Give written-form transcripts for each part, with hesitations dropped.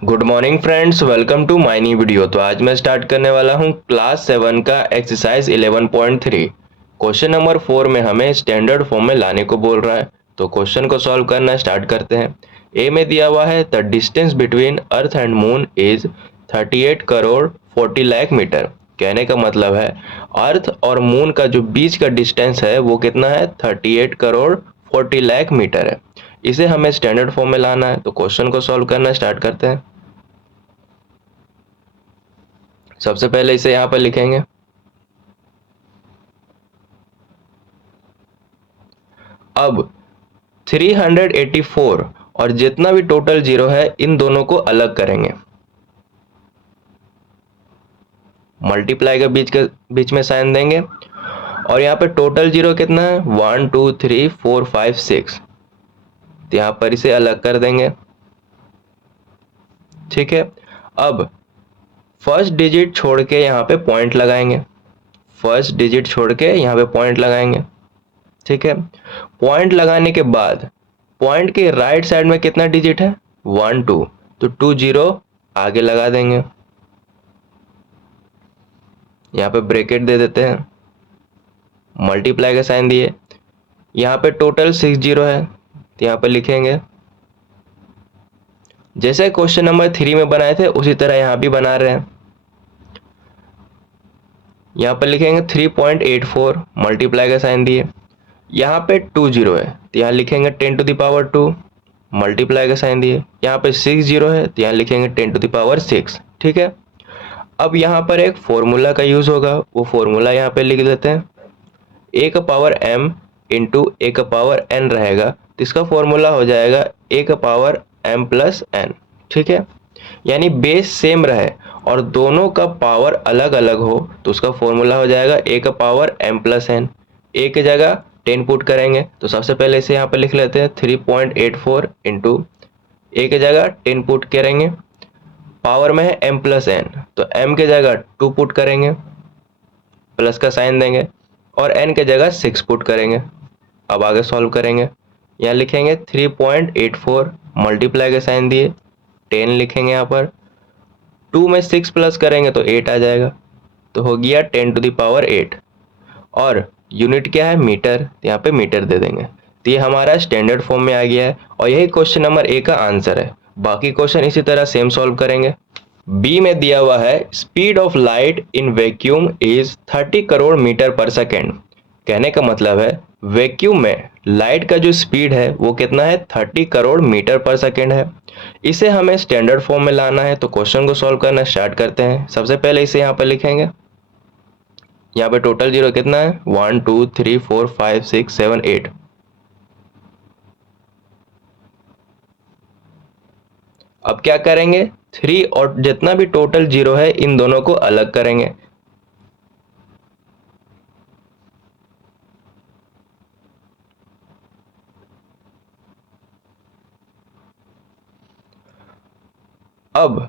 Good morning friends, welcome to my new video. तो आज मैं स्टार्ट करने वाला हूं क्लास 7 का एक्सरसाइज 11.3। क्वेश्चन नंबर 4 में हमें स्टैंडर्ड फॉर्म में लाने को बोल रहा है। तो क्वेश्चन को सॉल्व करना स्टार्ट करते हैं। ए में दिया हुआ है the distance between earth and moon is 38 crore 40 lakh metre. कहने का मतलब है अर्थ और मून का जो बीच का डिस्टेंस है वो कितना है, 38 करोड़ 40 लाख मीटर है। इसे हमें स्टैंडर्ड फॉर्म में लाना है। तो क्वेश्चन को सॉल्व करना स्टार्ट करते हैं। सबसे पहले इसे यहाँ पर लिखेंगे। अब 384 और जितना भी टोटल जीरो है इन दोनों को अलग करेंगे। मल्टीप्लाई के बीच में साइन देंगे और यहाँ पे टोटल जीरो कितना है, 1 2 3 4 5 6। तो यहाँ पर इसे अलग कर देंगे। ठीक है। अब फर्स्ट डिजिट छोड़ के यहाँ पे पॉइंट लगाएंगे। फर्स्ट डिजिट छोड़ के यहाँ पे पॉइंट लगाएंगे। ठीक है। पॉइंट लगाने के बाद पॉइंट के राइट साइड में कितना डिजिट है, 1 2। तो 2 0 आगे लगा देंगे। यहाँ पे ब्रैकेट दे देते हैं, मल्टीप्लाई का साइन दिए। यहाँ पे टोटल 6 जीरो है तो यहाँ पे लिखेंगे जैसे क्वेश्चन नंबर 3 में बनाए थे उसी तरह यहाँ भी बना रहे हैं। यहाँ पर लिखेंगे 3.84, मल्टीप्लाई का साइन दिए। यहाँ पे 2 जीरो है तो यहाँ लिखेंगे 10 टू द पावर 2, मल्टीप्लाई का साइन दिए। यहाँ पे 6 जीरो है तो यहाँ लिखेंगे 10 टू द पावर 6। ठीक है। अब यहाँ पर एक फॉर्मूला का यूज होगा, वो फॉर्मूला यहाँ पे लिख देते हैं। ए का पावर m इंटू ए का पावर n रहेगा तो इसका फॉर्मूला हो जाएगा ए का पावर m प्लस n। ठीक है। यानी बेस सेम रहे और दोनों का पावर अलग अलग हो तो उसका फॉर्मूला हो जाएगा ए का पावर m प्लस n। ए की जगह 10 पुट करेंगे तो सबसे पहले इसे यहाँ पर लिख लेते हैं 3.84 इंटू ए की जगह 10 पुट करेंगे, पावर में है m प्लस n तो m के जगह 2 पुट करेंगे, प्लस का साइन देंगे और n के जगह 6 पुट करेंगे। अब आगे सॉल्व करेंगे। यहाँ लिखेंगे 3.84, मल्टीप्लाई का साइन दिए, 10 लिखेंगे। यहाँ पर 2 में 6 प्लस करेंगे तो 8 आ जाएगा। तो हो गया 10 टू द पावर 8 और यूनिट क्या है, मीटर। तो यहाँ पे मीटर दे देंगे। तो ये हमारा स्टैंडर्ड फॉर्म में आ गया है और यही क्वेश्चन नंबर ए का आंसर है। बाकी क्वेश्चन इसी तरह सेम सॉल्व करेंगे। बी में दिया हुआ है speed of light in vacuum is 30 crore metre per second. कहने का मतलब है वैक्यूम में लाइट का जो स्पीड है वो कितना है, 30 करोड़ मीटर पर सेकेंड है। इसे हमें स्टैंडर्ड फॉर्म में लाना है। तो क्वेश्चन को सॉल्व करना स्टार्ट करते हैं। सबसे पहले इसे यहाँ पर लिखेंगे। यहाँ पे टोटल जीरो कितना है, 1 2 3 4 5 6 7 8। अब क्या करेंगे, 3 और जितना भी टोटल जीरो है इन दोनों को अलग करेंगे। अब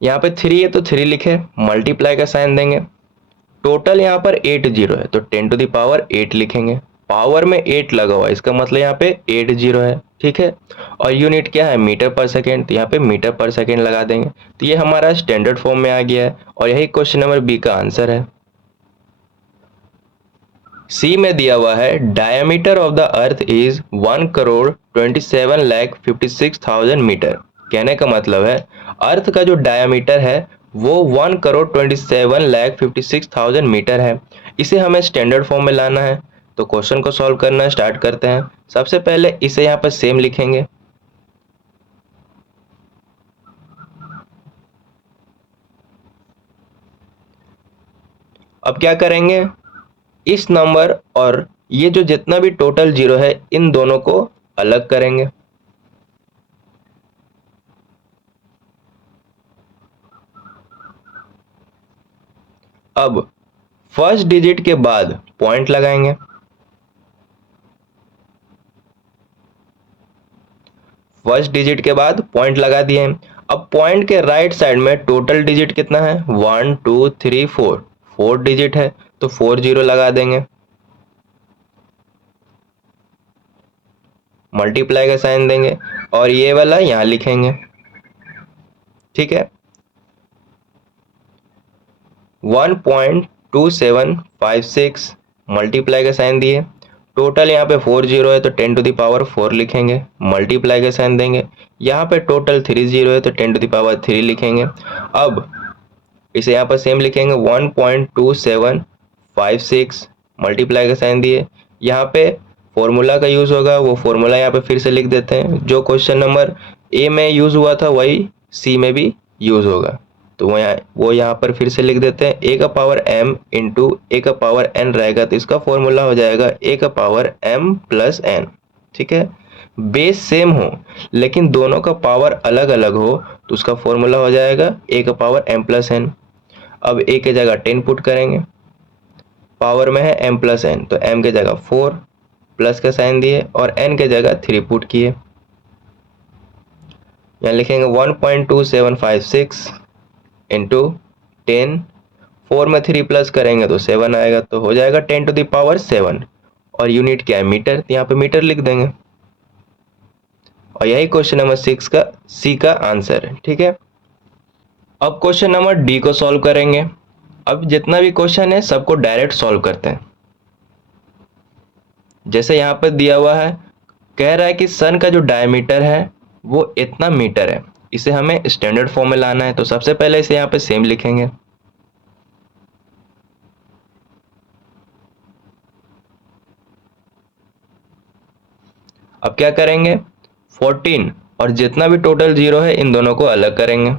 यहाँ पे 3 है तो 3 लिखे, मल्टीप्लाई का साइन देंगे। टोटल यहाँ पर 8 जीरो है तो 10 टू द पावर 8 लिखेंगे। पावर में 8 लगा हुआ है इसका मतलब यहाँ पे 8 जीरो है। ठीक है। और यूनिट क्या है, मीटर पर सेकेंड। तो यहाँ पे मीटर पर सेकेंड लगा देंगे। तो ये हमारा स्टैंडर्ड फॉर्म में आ गया है और यही क्वेश्चन नंबर बी का आंसर है। सी में दिया हुआ है diameter of the earth is 1 crore 27 lakh 56,000 metre. कहने का मतलब है अर्थ का जो डायमीटर है वो 1 करोड़ 27 लाख 56,000 मीटर है। इसे हमें स्टैंडर्ड फॉर्म में लाना है। तो क्वेश्चन को सॉल्व करना स्टार्ट करते हैं। सबसे पहले इसे यहाँ पर सेम लिखेंगे। अब क्या करेंगे, इस नंबर और ये जो जितना भी टोटल जीरो है इन दोनों को अलग करेंगे। अब फर्स्ट डिजिट के बाद पॉइंट लगाएंगे। फर्स्ट डिजिट के बाद पॉइंट लगा दिए। अब पॉइंट के राइट साइड में टोटल डिजिट कितना है, 1 2 3 4, 4 डिजिट है तो 4 जीरो लगा देंगे, मल्टीप्लाई का साइन देंगे और ये वाला यहाँ लिखेंगे। ठीक है, 1.2756 मल्टीप्लाई का साइन दिए, टोटल यहाँ पे 4 जीरो है तो 10 टू द पावर 4 लिखेंगे, मल्टीप्लाई का साइन देंगे, यहाँ पे टोटल 3 जीरो है तो 10 टू द पावर 3 लिखेंगे। अब इसे यहाँ पर सेम लिखेंगे 1.2756 मल्टीप्लाई का साइन दिए, यहाँ पे फॉर्मूला का यूज होगा, वो फॉर्मूला यहाँ पे फिर से लिख देते हैं, जो क्वेश्चन नंबर ए में यूज हुआ था वही सी में भी यूज होगा, तो वो यहाँ पर फिर से लिख देते हैं, ए का पावर m इंटू ए का पावर n रहेगा तो इसका फॉर्मूला हो जाएगा ए का पावर m प्लस n। ठीक है, बेस सेम हो लेकिन दोनों का पावर अलग अलग हो तो उसका फॉर्मूला हो जाएगा ए का पावर m प्लस n। अब ए के जगह 10 पुट करेंगे, पावर में है m प्लस n तो m के जगह 4 प्लस का साइन दिए और n के जगह 3 पुट किए, यहाँ लिखेंगे 1.2756 इंटू 10, 4 में 3 प्लस करेंगे तो 7 आएगा तो हो जाएगा 10 टू द पावर 7 और यूनिट क्या है मीटर, तो यहाँ पे मीटर लिख देंगे और यही क्वेश्चन नंबर 6 का सी का आंसर है। ठीक है, अब क्वेश्चन नंबर डी को सॉल्व करेंगे। अब जितना भी क्वेश्चन है सबको डायरेक्ट सॉल्व करते हैं। जैसे यहाँ पर दिया हुआ है, कह रहा है कि सन का जो डायमीटर है वो इतना मीटर है, इसे हमें स्टैंडर्ड फॉर्म में लाना है, तो सबसे पहले इसे यहाँ पे सेम लिखेंगे, अब क्या करेंगे 14 और जितना भी टोटल जीरो है इन दोनों को अलग करेंगे,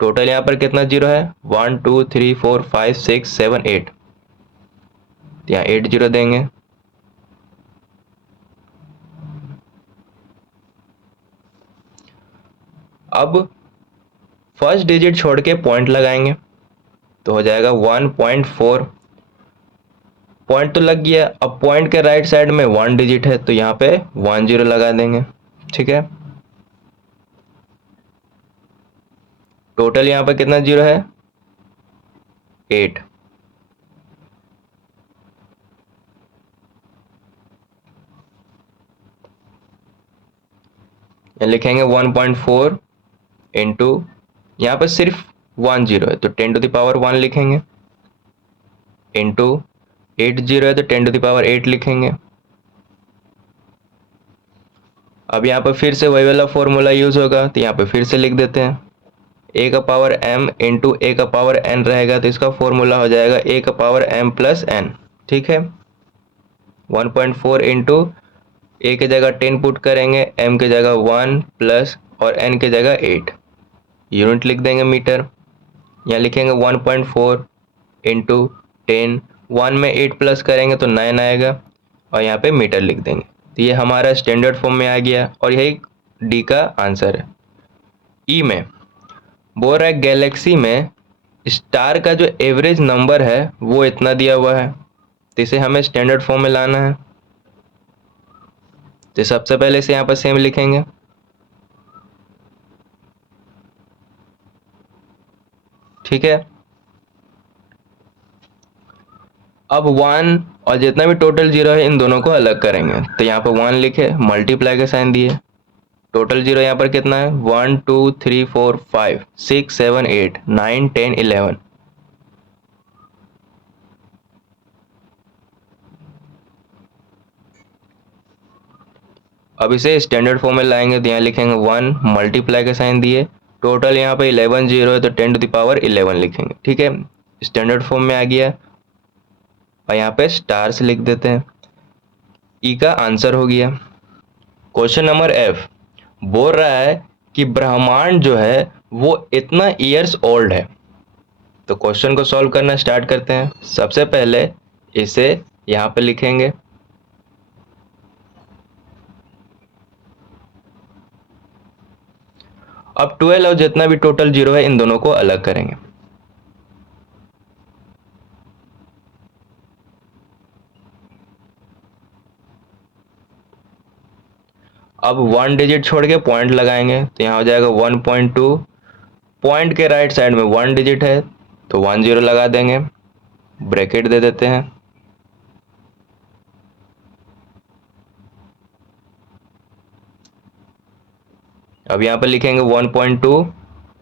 टोटल यहाँ पर कितना जीरो है 1 2 3 4 5 6 7 8, यहाँ 8 जीरो देंगे, अब फर्स्ट डिजिट छोड़ के पॉइंट लगाएंगे तो हो जाएगा 1.4, पॉइंट तो लग गया, अब पॉइंट के राइट साइड में 1 डिजिट है तो यहाँ पे 1 जीरो लगा देंगे। ठीक है, टोटल यहाँ पे कितना जीरो है 8, यहाँ लिखेंगे 1.4 इंटू, यहाँ पे सिर्फ 1 जीरो है तो 10 टू द पावर 1 लिखेंगे, इंटू 8 जीरो है तो 10 टू द पावर 8 लिखेंगे। अब यहाँ पर फिर से वही वाला फॉर्मूला यूज होगा तो यहाँ पे फिर से लिख देते हैं, ए का पावर m इंटू ए का पावर n रहेगा तो इसका फॉर्मूला हो जाएगा ए का पावर m प्लस n। ठीक है, 1.4 इंटू ए के जगह 10 पुट करेंगे, m के जगह 1 प्लस और n के जगह 8, यूनिट लिख देंगे मीटर, यहाँ लिखेंगे 1.4 इंटू 10, 1 में 8 प्लस करेंगे तो 9 आएगा और यहाँ पे मीटर लिख देंगे, तो ये हमारा स्टैंडर्ड फॉर्म में आ गया और यही डी का आंसर है। ई में बोल रहा है गैलेक्सी में स्टार का जो एवरेज नंबर है वो इतना दिया हुआ है, तो इसे हमें स्टैंडर्ड फॉर्म में लाना है, तो सबसे पहले इसे यहाँ पर सेम लिखेंगे, ठीक है, अब 1 और जितना भी टोटल जीरो है इन दोनों को अलग करेंगे, तो यहाँ पर 1 लिखे, मल्टीप्लाई का साइन दिए, टोटल जीरो यहाँ पर कितना है 1 2 3 4 5 6 7 8 9 10 11, अब इसे स्टैंडर्ड फॉर्म में लाएंगे तो यहाँ लिखेंगे 1 मल्टीप्लाई का साइन दिए, टोटल यहाँ पे 11 जीरो है तो 10 टू द पावर 11 लिखेंगे। ठीक है, स्टैंडर्ड फॉर्म में आ गया और यहाँ पे स्टार्स लिख देते हैं, ई का आंसर हो गया। क्वेश्चन नंबर एफ बोल रहा है कि ब्रह्मांड जो है वो इतना ईयर्स ओल्ड है, तो क्वेश्चन को सॉल्व करना स्टार्ट करते हैं। सबसे पहले इसे यहाँ पे लिखेंगे, अब 12 और जितना भी टोटल जीरो है इन दोनों को अलग करेंगे, अब 1 डिजिट छोड़ के पॉइंट लगाएंगे तो यहाँ हो जाएगा 1.2, पॉइंट के राइट साइड में 1 डिजिट है तो 1 जीरो लगा देंगे, ब्रैकेट दे देते हैं, अब यहाँ पर लिखेंगे 1.2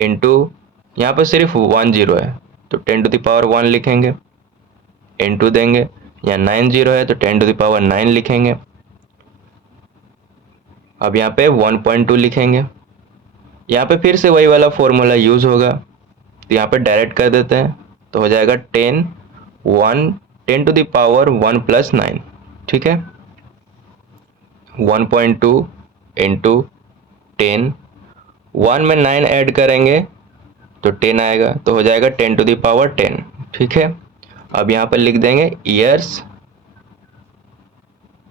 इंटू, यहाँ पर सिर्फ 1 जीरो है तो 10⁻1 लिखेंगे, इंटू देंगे, यहाँ 9 जीरो है तो 10⁻9 लिखेंगे। अब यहाँ पे 1.2 लिखेंगे, यहाँ पे फिर से वही वाला फॉर्मूला यूज होगा, तो यहाँ पे डायरेक्ट कर देते हैं तो हो जाएगा 10⁻1 प्लस 9, ठीक है। 1.2 इंटू 10, 1 में 9 ऐड करेंगे तो 10 आएगा, तो हो जाएगा 10⁻10, ठीक है। अब यहाँ पर लिख देंगे ईयर्स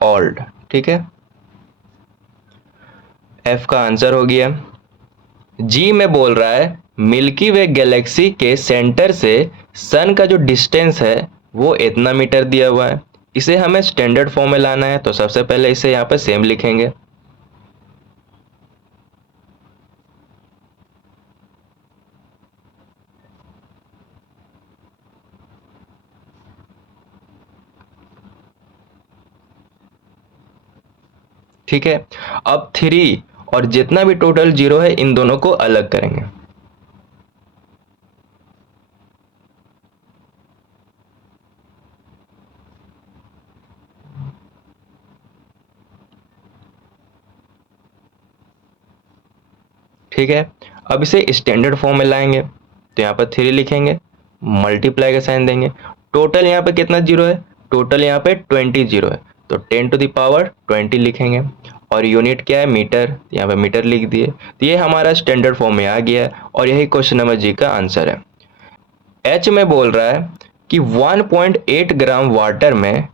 ओल्ड, ठीक है। एफ का आंसर हो गया। जी में बोल रहा है मिल्की वे गैलेक्सी के सेंटर से सन का जो डिस्टेंस है वो इतना मीटर दिया हुआ है, इसे हमें स्टैंडर्ड फॉर्म में लाना है, तो सबसे पहले इसे यहाँ पे सेम लिखेंगे। ठीक है, अब 3 और जितना भी टोटल जीरो है इन दोनों को अलग करेंगे। ठीक है, अब इसे स्टैंडर्ड फॉर्म में लाएंगे, तो यहाँ पर 3 लिखेंगे, मल्टीप्लाई का साइन देंगे। टोटल यहाँ पे कितना जीरो है, टोटल यहाँ पे 20 जीरो है, तो 10⁻20 लिखेंगे, और यूनिट क्या है, मीटर, यहाँ पे मीटर लिख दिए। तो ये हमारा स्टैंडर्ड फॉर्म में आ गया है और यही क्वेश्चन नंबर जी का आंसर है। एच में बोल रहा है कि 1.8 ग्राम वाटर में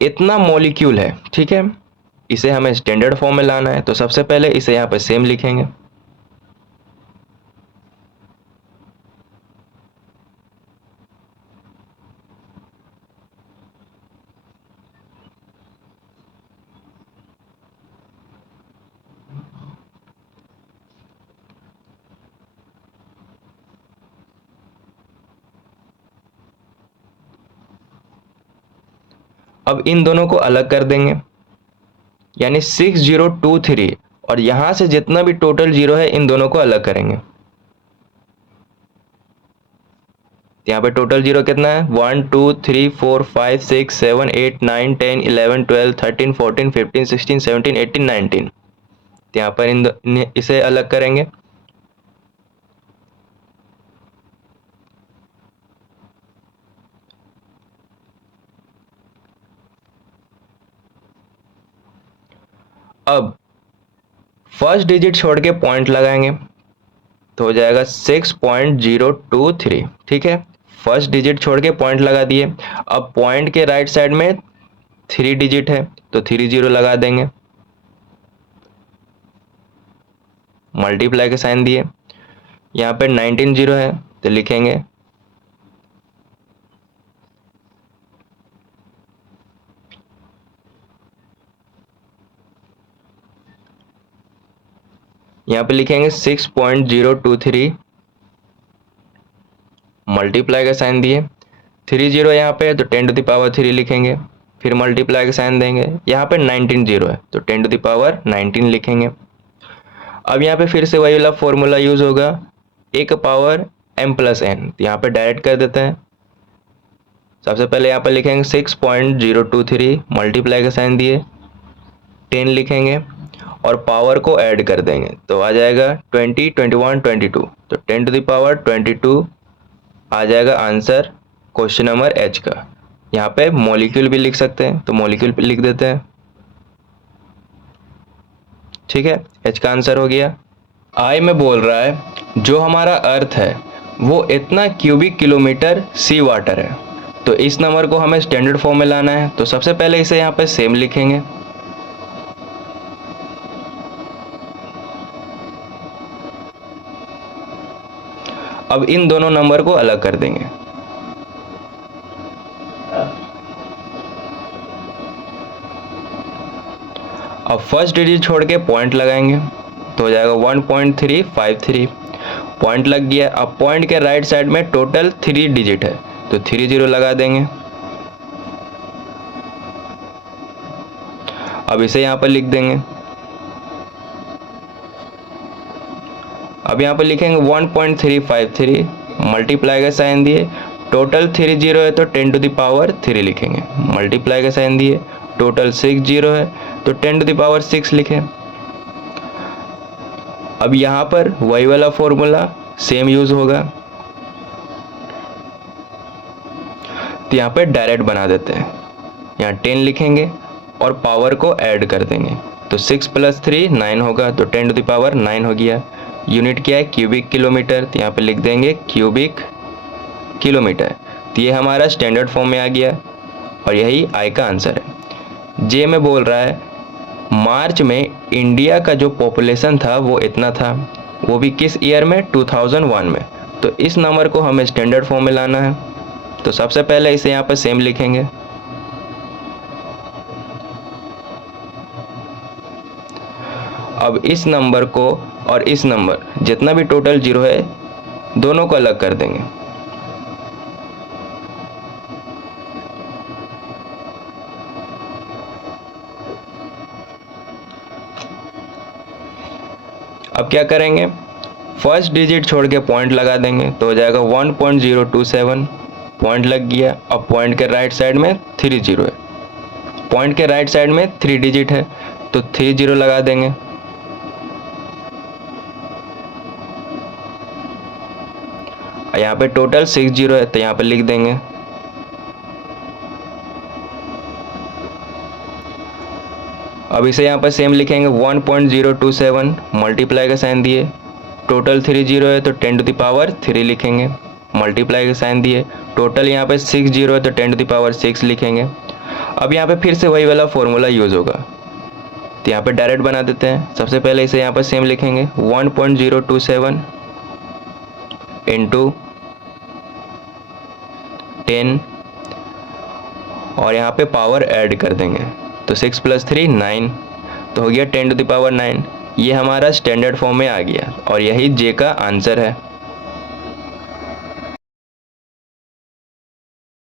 इतना मॉलिक्यूल है, ठीक है। इसे हमें स्टैंडर्ड फॉर्म में लाना है, तो सबसे पहले इसे यहाँ पे सेम लिखेंगे। अब इन दोनों को अलग कर देंगे, यानी 6023, और यहां से जितना भी टोटल जीरो है इन दोनों को अलग करेंगे। यहाँ पे टोटल जीरो कितना है, 1 2 3 4 5 6 7 8 9 10 11 12 13 14 15 16 17 18 19। यहाँ पर इसे अलग करेंगे। अब फर्स्ट डिजिट छोड़ के पॉइंट लगाएंगे, तो हो जाएगा 6.023, ठीक है। फर्स्ट डिजिट छोड़ के पॉइंट लगा दिए। अब पॉइंट के राइट साइड में 3 डिजिट है तो 3 जीरो लगा देंगे, मल्टीप्लाई के साइन दिए। यहाँ पे 19 जीरो है तो लिखेंगे यहाँ पे लिखेंगे 6.023, मल्टीप्लाई का साइन दिए। 3 जीरो यहाँ पे है तो 10⁻3 लिखेंगे, फिर मल्टीप्लाई का साइन देंगे। यहाँ पे 19 जीरो है तो 10⁻19 लिखेंगे। अब यहाँ पे फिर से वही वाला फॉर्मूला यूज होगा, a का पावर m प्लस n, तो यहाँ पे डायरेक्ट कर देते हैं। सबसे पहले यहाँ पे लिखेंगे 6.023, मल्टीप्लाई का साइन दिए, 10 लिखेंगे और पावर को ऐड कर देंगे, तो आ जाएगा 20 21 22, तो 10⁻22 आ जाएगा आंसर क्वेश्चन नंबर एच का। यहाँ पे मॉलिक्यूल भी लिख सकते हैं, तो मॉलिक्यूल पे लिख देते हैं, ठीक है। एच का आंसर हो गया। आई में बोल रहा है जो हमारा अर्थ है वो इतना क्यूबिक किलोमीटर सी वाटर है, तो इस नंबर को हमें स्टैंडर्ड फॉर्म में लाना है, तो सबसे पहले इसे यहाँ पे सेम लिखेंगे। अब इन दोनों नंबर को अलग कर देंगे। अब फर्स्ट डिजिट छोड़ के पॉइंट लगाएंगे, तो हो जाएगा 1.353, पॉइंट लग गया। अब पॉइंट के राइट साइड में टोटल 3 डिजिट है तो 3 जीरो लगा देंगे। अब इसे यहाँ पर लिख देंगे। अब यहाँ पे लिखेंगे 1.353 मल्टीप्लाई का साइन दिए, टोटल 3 जीरो है तो 10 टू द पावर 3 लिखेंगे, मल्टीप्लाई का साइन दिए, टोटल 6 जीरो है तो 10 टू द पावर 6 लिखें। अब यहाँ पर वही वाला फॉर्मूला सेम यूज होगा, तो यहाँ पे डायरेक्ट बना देते हैं, यहाँ 10 लिखेंगे और पावर को ऐड कर देंगे, तो 6 + 3 9 होगा, तो 10 टू द पावर 9 हो गया। यूनिट क्या है? क्यूबिक किलोमीटर, तो यहाँ पे लिख देंगे क्यूबिक किलोमीटर। तो ये हमारा स्टैंडर्ड फॉर्म में आ गया और यही आई का आंसर है। जे में बोल रहा है मार्च में इंडिया का जो पॉपुलेशन था वो इतना था, वो भी किस ईयर में? 2001 में। तो इस नंबर को हमें स्टैंडर्ड फॉर्म में लाना है, तो सबसे पहले इसे यहाँ पर सेम लिखेंगे। अब इस नंबर को और इस नंबर जितना भी टोटल जीरो है दोनों को अलग कर देंगे। अब क्या करेंगे? फर्स्ट डिजिट छोड़ के पॉइंट लगा देंगे, तो हो जाएगा 1.027, पॉइंट लग गया। अब पॉइंट के राइट साइड में 3 जीरो है, पॉइंट के राइट साइड में 3 डिजिट है तो 3 जीरो लगा देंगे। यहाँ पे टोटल 6 जीरो है तो यहाँ पे लिख देंगे। अब इसे यहाँ पर सेम लिखेंगे 1.027 मल्टीप्लाई का साइन दिए, टोटल 3 जीरो है तो 10 टू द पावर 3 लिखेंगे, मल्टीप्लाई का साइन दिए, टोटल यहाँ पे 6 जीरो है तो 10 टू द पावर 6 लिखेंगे। अब यहाँ पे फिर से वही वाला फॉर्मूला यूज होगा, तो यहाँ पे डायरेक्ट बना देते हैं। सबसे पहले इसे यहाँ पर सेम लिखेंगे 1.027 इंटू 10 और यहाँ पे पावर ऐड कर देंगे, तो 6 + 3 9, तो हो गया 10 टू द पावर 9। ये हमारा स्टैंडर्ड फॉर्म में आ गया और यही जे का आंसर है।